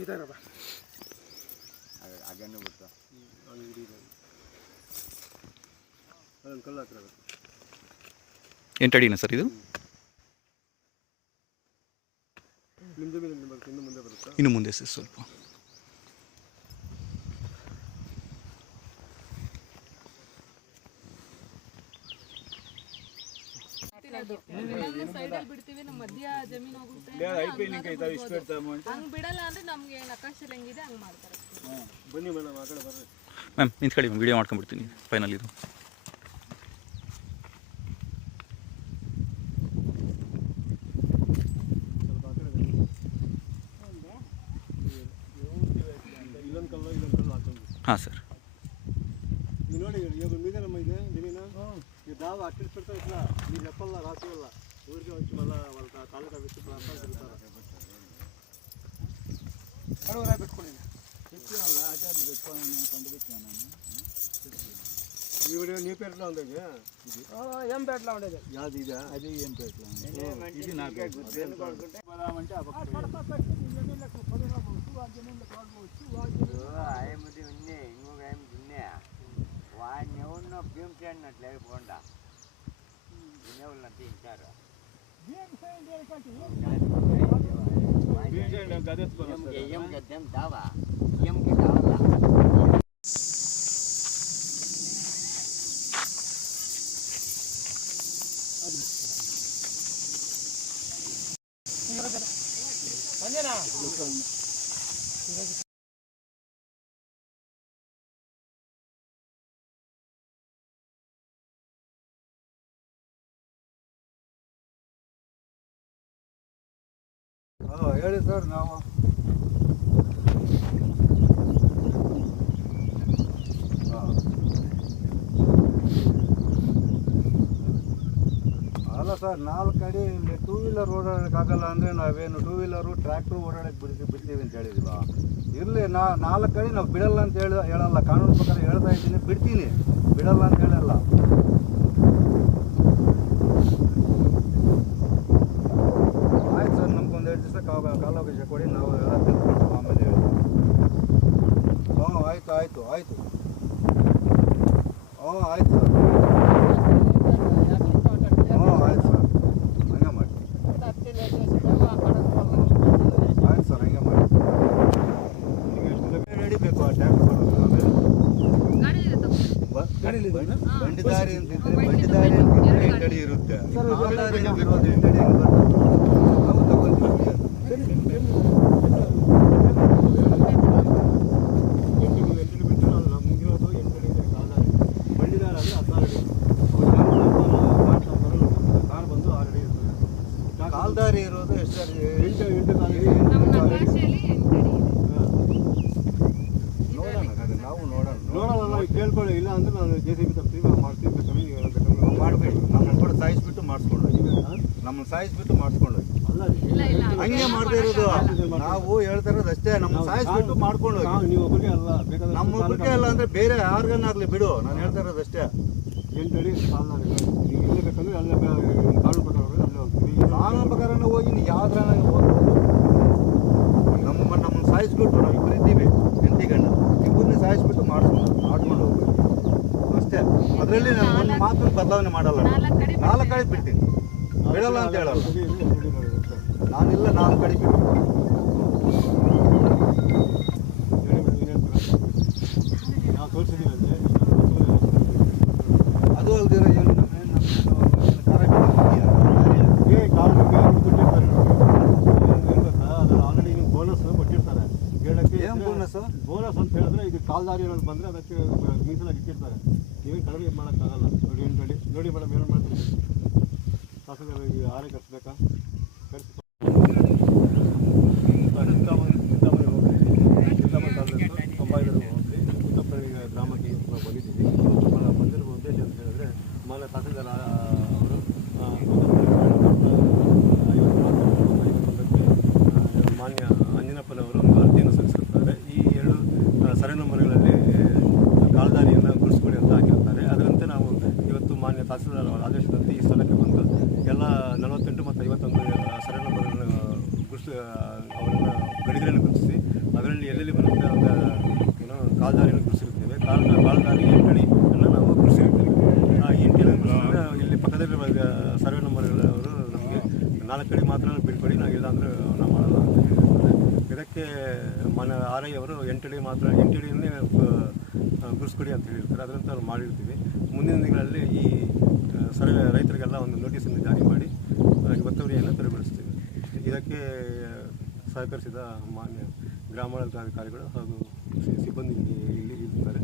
ಕುಯ್ತಾರಪ್ಪ ಅದನ್ನು ಬಿಟ್ಟು ಅದೊಂದು ಕಲ್ಲು ಹತ್ರ 8 ಅಡಿನಾ ಸರ್ ಇದು? ನಿಮ್ಮ ಜಮೀನು ಬರುತ್ತೆ, ಇನ್ನು ಮುಂದೆ ಬರುತ್ತಾ? ಇನ್ನು ಮುಂದೆ ಸರ್ ಸ್ವಲ್ಪ. ಬಿಡ್ತೀವಿ, ನಮ್ಮ ಮಧ್ಯ ಜಮೀನು ಹೋಗುತ್ತೆ ಬಿಡಲ್ಲ ಅಂದ್ರೆ ನಮ್ಗೆ ನಕಾಶಲ್ಲಿ ಹೆಂಗಿದೆ ಹಂಗೆ ಮಾಡ್ತಾರೆ. ಬನ್ನಿ ಮೇಡಮ್, ಆ ಕಡೆ ಬರ್ರಿ ಮ್ಯಾಮ್. ನಿಂತ್ಕೊಳ್ಳಿ ಮ್ಯಾಮ್, ವಿಡಿಯೋ ಮಾಡ್ಕೊಂಡ್ಬಿಡ್ತೀನಿ ಫೈನಲ್ ಇದು. ಇಲ್ಲೊಂದು ಕಲ್ಲು ಹಾಕೊಂಡು ಹಾಂ ಸರ್. ಈಗ ನೋಡಿ, ಇವಾಗ మీద ನಮ್ಮ ಇದೆ ಜಮೀನು ఈ దావా అట్టించి పెడతా ఇట్లా మీరు చెప్పాలా రాసి వల్ల ఊరికి వచ్చి మళ్ళీ వాళ్ళ తాలూకా వ్యక్తి ప్రాంతాలు పెడతారు. అడుగురా పెట్టుకోండి, ఆచార్యులు పెట్టుకోవాలని నేను పండుగ ఈవిడ నీ పేరులో ఉంది ఇది? ఏం పేటలో ఉండేది యాది ఇదా? అది ఏం పేటలో ఇది నాకు వాడిని ఎవరినో భీమ్ చేయనట్లు లేకుండా వినేవాళ్ళు తింటారు. ఏం గద్దేం దావా ఏంకి కావాలా? ಹೇಳಿ ಸರ್. ನಾವು ಅಲ್ಲ ಸರ್, 4 ಅಡಿ ಇಲ್ಲಿ 2 ವೀಲರ್ ಓಡಾಡೋಕ್ಕಾಗಲ್ಲ ಅಂದರೆ ನಾವೇನು 2 ವೀಲರು ಟ್ರ್ಯಾಕ್ಟ್ರು ಓಡಾಡೋಕ್ಕೆ ಬಿಡ್ತೀವಿ ಅಂತ ಹೇಳಿದ್ವಾ? ಇರಲಿ, 4 ಅಡಿ ನಾವು ಬಿಡಲ್ಲ ಅಂತ ಹೇಳಲ್ಲ, ಕಾನೂನು ಪ್ರಕಾರ ಹೇಳ್ತಾ ಇದ್ದೀನಿ, ಬಿಡ್ತೀನಿ, ಬಿಡಲ್ಲ ಅಂತ ಹೇಳಲ್ಲ. ಆಯ್ತು ಸರ್, ನಮ್ಗೊಂದು 2 ದಿವಸ ಕಾಲಾವಕಾಶ ಕೊಡಿ, ನಾವು ಎಲ್ಲ ತಿಳ್ಕೊಂಡು ಆಮೇಲೆ ಹೇಳ್ತೀವಿ. ಆಯಿತು ಆಯಿತು ಆಯಿತು ಆಯ್ತು ಸರ್. ಆಯ್ತು ಸರ್, ಹಂಗೆ ಮಾಡಿ. ಆಯ್ತು ಸರ್, ಹಂಗೆ ಮಾಡಿ. ಈಗ ಎಷ್ಟು ರೆಡಿ ಬೇಕು ಆ ಟ್ಯಾಕ್ಸ್ ಬರೋದು? ಆಮೇಲೆ ಬಂಡಿ ದಾರಿ ಅಂತಿದ್ರೆ 8 ಅಡಿ ಇರುತ್ತೆ. ಇರೋದು 8 ಅಡಿ ಹೆಂಗೆ ಬರ್ತದೆ? ನಾವು ತಗೊಂತೀವಿ. ನಮಗಿರೋದು 8 ಅಡಿ ಇದೆ ಕಾಲ್ದಾರಿ. ಬಂಡಿದಾರ ಅಂದರೆ 16 ಅಡಿ. ಕಾರ್ ಬಂದು 6 ಅಡಿ ಇರ್ತದೆ. ಕಾಲ್ದಾರಿ ಇರೋದು ಎಷ್ಟು ಅಡಿ? 8 ನಾವು ನೋಡೋಣ, ಕೇಳ್ಕೊಳ್ಳಿ. ಇಲ್ಲ ಅಂದ್ರೆ ನಾನು JCB ತರ್ತೀವಿ, ಮಾಡ್ತೀವಿ, ಮಾಡಬೇಡಿ. ನಮ್ಮನ್ನು ಕೂಡ ಸಾಯಿಸ್ಬಿಟ್ಟು ಮಾಡಿಸ್ಕೊಂಡು ನಮ್ಮನ್ನು ಸಾಯಿಸ್ಬಿಟ್ಟು ಮಾಡಿಸ್ಕೊಂಡು ಹಂಗೆ ಮಾಡದೇ ಇರೋದು. ನಾವು ಹೇಳ್ತಾ ಇರೋದು ಅಷ್ಟೇ, ನಮ್ಮನ್ನು ಸಾಯಿಸ್ಬಿಟ್ಟು ಮಾಡ್ಕೊಂಡು ನೀವು ಒಬ್ಬರಿಗೆ ಅಲ್ಲ, ಬೇಕಾದ್ರೆ ನಮ್ಮ ಒಬ್ಬರಿಗೆ ಅಲ್ಲ ಅಂದರೆ ಬೇರೆ ಯಾರಿಗನ್ನಾಗಲಿ ಬಿಡು, ನಾನು ಹೇಳ್ತಾ ಇರೋದು ಅಷ್ಟೇ. 8 ಅಡಿ ಕಾಲ್ದಾರಿ ಈಗ ಎಲ್ಲಿ ಬೇಕಂದ್ರೆ ಅಲ್ಲೇ ಕಾನೂನು ಪ್ರಕಾರ ಅಲ್ಲೇ ಹೋಗ್ತೀವಿ. ಕಾನೂನು ಪ್ರಕಾರನೇ ಹೋಗಿ ನೀವು ಯಾವ್ದ್ರ ಹೋಗ್ಬೋದು. ನಮ್ಮನ್ನು ಸಾಯಿಸ್ಬಿಟ್ಟು ನಾವು ಇಬ್ಬರು ಇದ್ದೀವಿ, ಹೆಂಡತಿ ಗಂಡ, ಇಬ್ಬರನ್ನೇ ಸಾಯಿಸ್ಬಿಟ್ಟು ಮಾಡ್ಕೊಂಡು ಹೋಗ್ಬೇಕು ಅಷ್ಟೇ. ಅದರಲ್ಲಿ ನಾನು ಒಂದು ಮಾತ್ರ ಬದಲಾವಣೆ ಮಾಡಲ್ಲ. 4 ಅಡಿ ಬಿಡ್ತೀನಿ, ಬಿಡಲ್ಲ ಅಂತ ಹೇಳಲ್ಲ. ನಾನಿಲ್ಲ, 4 ಅಡಿ ಬಿಡ್ತೀನಿ. ನಾವು ತೋರಿಸಿದ್ದೀವಿ ಅಂದರೆ ಅದು ಅಲ್ದಿರೋ ಏನು ಆಲ್ರೆಡಿ ಬೋನಸ್ ಕೊಟ್ಟಿರ್ತಾರೆ. ಹೇಳಕ್ಕೆ ಏನು ಬೋನಸ್ ಅಂತ ಹೇಳಿದ್ರೆ ಈಗ ಕಾಲ್ದಾರಿ ಏನಾದ್ರು ಬಂದರೆ ಅದಕ್ಕೆ ಮೀಸಲಾಗಿ ಇಟ್ಟಿರ್ತಾರೆ. ನೀವೇನು ಕಡಿಮೆ ಮಾಡೋಕ್ಕಾಗಲ್ಲ. ನೋಡಿ 8 ಅಡಿ ನೋಡಿ ಮೇಡಮ್, ಏನು ಮಾಡ್ತೀವಿ? ಶಾಸಕರು ಈಗ ಆರೆ ಕಟ್ಸ್ಬೇಕಾ? ಕಟ್ಸಿ ಚಿಂತಾಮಣಿ ಹೋಗಿ, ಚಿಂತಾಮಣಿ ತಾಲೂಕು ಕಂಬಾಯಿದರು ಹೋಗಿ ಉತ್ತಪ್ಪ ಗ್ರಾಮಕ್ಕೆ ಬಂದಿದ್ದೀವಿ. ಬಂದಿರುವ ಉದ್ದೇಶ ಅಂತ ಹೇಳಿದ್ರೆ, ಮಾನ್ಯ ತಹಸೀಲ್ದಾರ್ ಅವರು ಮಾನ್ಯ ಅಂಜನಪ್ಪನವರು ಒಂದು ಅರ್ಜಿಯನ್ನು ಸಲ್ಲಿಸಿರ್ತಾರೆ. ಈ 2 ಸರ್ವೆ ನಂಬರ್ಗಳಲ್ಲಿ ಕಾಲ್ದಾರಿಯನ್ನು ಗುರುಸ್ಕೊಡಿ ಅಂತ ಹಾಕಿರ್ತಾರೆ. ಅದರಂತೆ ನಾವು ಇವತ್ತು ಮಾನ್ಯ ತಹಸೀಲ್ದಾರ್ ಅವರ ಆದೇಶದಂತೆ ಈ ಸ್ಥಳಕ್ಕೆ ಬಂದು ಎಲ್ಲ 48 ಮತ್ತು 51 ಸರ್ವೆ ನಂಬರ್ಗಳನ್ನು ಅವರನ್ನು ಗಡಿಗೆಯನ್ನು ಗುರುತಿಸಿ ಅದರಲ್ಲಿ ಎಲ್ಲೆಲ್ಲಿ ಬರುತ್ತೆ ಅಂತ ಏನೋ ಕಾಲ್ದಾರಿಯನ್ನು ಗುರುಸಿರುತ್ತೇವೆ. ಕಾಲ್ದಾರಿ 8 ಅಡಿಯನ್ನು ನಾವು ಗುರುಸಿರುತ್ತೇವೆ. ಆ 8 ಅಡಿ ಗುರುಸಿದ್ರೆ ಇಲ್ಲಿ ಪಕ್ಕದಲ್ಲಿರುವ ಸರ್ವೆ ನಂಬರ್ಗಳವರು ನಮಗೆ 4 ಅಡಿ ಮಾತ್ರ ಬಿಡ್ಕೊಡಿ, ನಾವು ಇಲ್ಲ ಅಂದರೆ ನಾವು ಮಾಡಲ್ಲ ಅಂತ ಹೇಳ್ತಾರೆ. ಇದಕ್ಕೆ ಮನೆ RI ಅವರು 8 ಅಡಿ ಮಾತ್ರ 8 ಅಡಿಯನ್ನೇ ಗುರುಸ್ಕೊಡಿ ಅಂತ ಹೇಳಿರ್ತಾರೆ. ಅದರಂತೆ ನಾವು ಮಾಡಿರ್ತೀವಿ. ಮುಂದಿನ ದಿನಗಳಲ್ಲಿ ಈ ಸರ್ವೆ ರೈತರಿಗೆಲ್ಲ ಒಂದು ನೋಟಿಸನ್ನು ಜಾರಿ ಮಾಡಿ ಒತ್ತುವರಿಯನ್ನು ತೆರವುಗೊಳಿಸ್ತೀವಿ. ಇದಕ್ಕೆ ಸಹಕರಿಸಿದ ಮಾನ್ಯ ಗ್ರಾಮಾಧಿಕಾರಿಗಳು ಹಾಗೂ ಸಿಬ್ಬಂದಿ ಇಲ್ಲಿ ಇರ್ತಾರೆ.